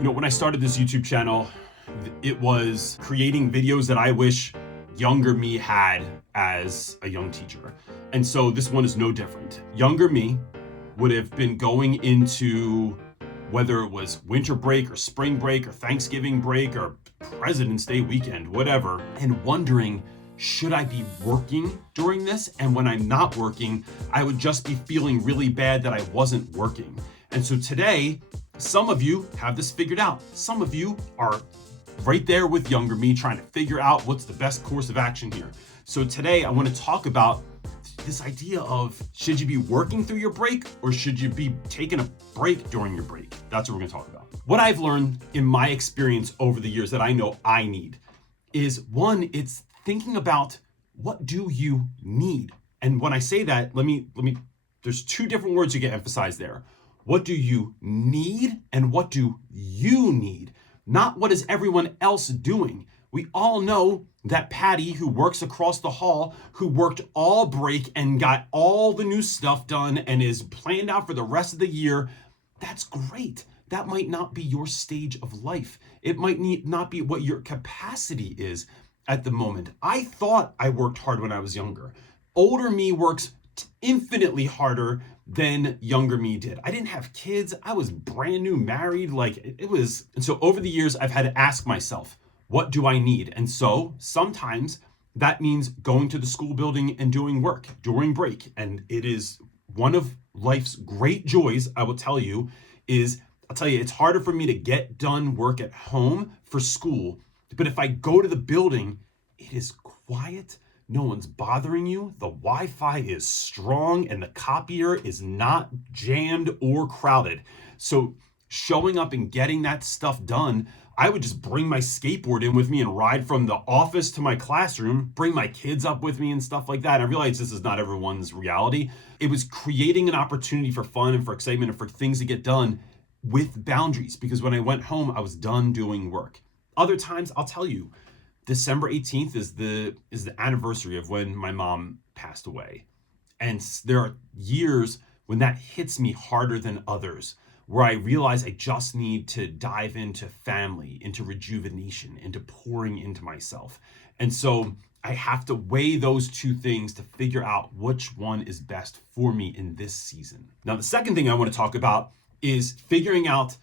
When I started this YouTube channel, it was creating videos that I wish younger me had as a young teacher. And so this one is no different. Younger me would have been going into whether it was winter break or spring break or Thanksgiving break or President's Day weekend, whatever, and wondering, should I be working during this? And when I'm not working, I would just be feeling really bad that I wasn't working. And so today, some of you have this figured out. Some of you are right there with younger me trying to figure out what's the best course of action here. So today I want to talk about this idea of, should you be working through your break or should you be taking a break during your break? That's what we're going to talk about. What I've learned in my experience over the years that I know I need is, one, it's thinking about what do you need? And when I say that, there's two different words you get emphasized there. What do you need and what do you need? Not what is everyone else doing. We all know that Patty, who works across the hall, who worked all break and got all the new stuff done and is planned out for the rest of the year, that's great. That might not be your stage of life. It might not be what your capacity is at the moment. I thought I worked hard when I was younger. Older me works infinitely harder than younger me did. I didn't have kids. I was brand new married. And so over the years, I've had to ask myself, what do I need? And so sometimes that means going to the school building and doing work during break. And it is one of life's great joys, I will tell you, it's harder for me to get done work at home for school. But if I go to the building, it is quiet. No one's bothering you. The Wi-Fi is strong and the copier is not jammed or crowded. So showing up and getting that stuff done, I would just bring my skateboard in with me and ride from the office to my classroom, bring my kids up with me and stuff like that. I realize this is not everyone's reality. It was creating an opportunity for fun and for excitement and for things to get done with boundaries, because when I went home, I was done doing work. Other times, I'll tell you, December 18th is the anniversary of when my mom passed away. And there are years when that hits me harder than others, where I realize I just need to dive into family, into rejuvenation, into pouring into myself. And so I have to weigh those two things to figure out which one is best for me in this season. Now, the second thing I want to talk about is figuring out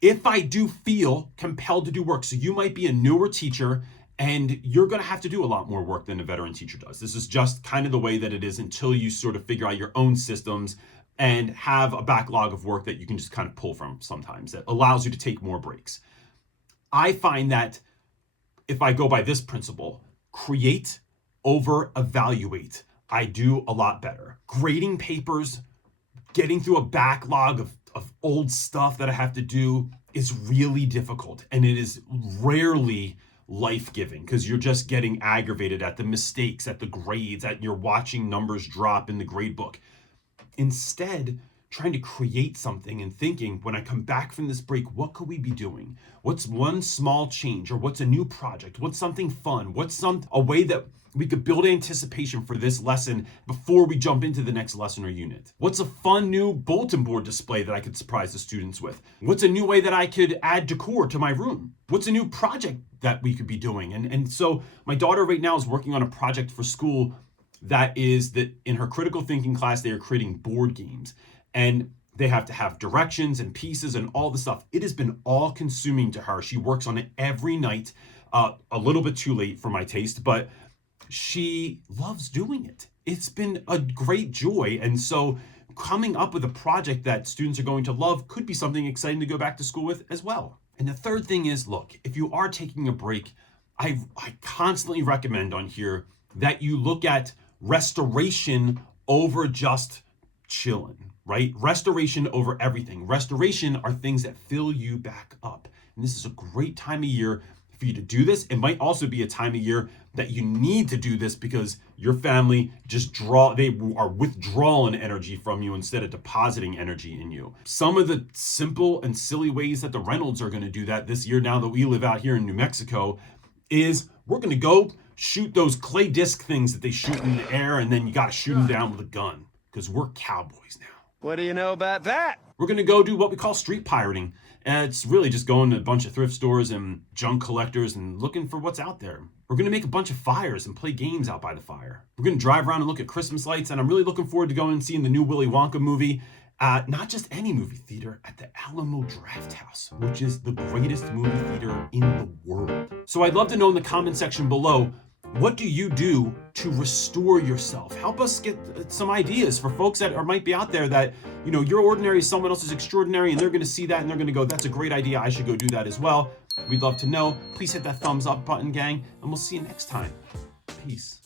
if I do feel compelled to do work. So you might be a newer teacher and you're going to have to do a lot more work than a veteran teacher does. This is just kind of the way that it is until you sort of figure out your own systems and have a backlog of work that you can just kind of pull from sometimes that allows you to take more breaks. I find that if I go by this principle, create over evaluate, I do a lot better. Grading papers, getting through a backlog of old stuff that I have to do is really difficult. And it is rarely life-giving because you're just getting aggravated at the mistakes, at the grades, at you're watching numbers drop in the grade book. Instead, trying to create something and thinking, when I come back from this break, what could we be doing? What's one small change, or what's a new project? What's something fun? What's a way that we could build anticipation for this lesson before we jump into the next lesson or unit? What's a fun new bulletin board display that I could surprise the students with? What's a new way that I could add decor to my room? What's a new project that we could be doing? And so my daughter right now is working on a project for school that in her critical thinking class, they are creating board games. And they have to have directions and pieces and all the stuff. It has been all consuming to her. She works on it every night, a little bit too late for my taste, but she loves doing it. It's been a great joy. And so coming up with a project that students are going to love could be something exciting to go back to school with as well. And the third thing is, look, if you are taking a break, I constantly recommend on here that you look at restoration over just chilling, right? Restoration over everything. Restoration are things that fill you back up. And this is a great time of year for you to do this. It might also be a time of year that you need to do this because your family they are withdrawing energy from you instead of depositing energy in you. Some of the simple and silly ways that the Reynolds are going to do that this year, now that we live out here in New Mexico, is we're going to go shoot those clay disc things that they shoot in the air, and then you got to shoot them down with a gun because we're cowboys now. What do you know about that? We're gonna go do what we call street pirating. And it's really just going to a bunch of thrift stores and junk collectors and looking for what's out there. We're gonna make a bunch of fires and play games out by the fire. We're gonna drive around and look at Christmas lights, and I'm really looking forward to going and seeing the new Willy Wonka movie at not just any movie theater, at the Alamo Drafthouse, which is the greatest movie theater in the world. So I'd love to know in the comment section below, what do you do to restore yourself? Help us get some ideas for folks that might be out there that, you know, you're ordinary, someone else is extraordinary, and they're gonna see that and they're gonna go, that's a great idea, I should go do that as well. We'd love to know. Please hit that thumbs up button, gang, and we'll see you next time. Peace.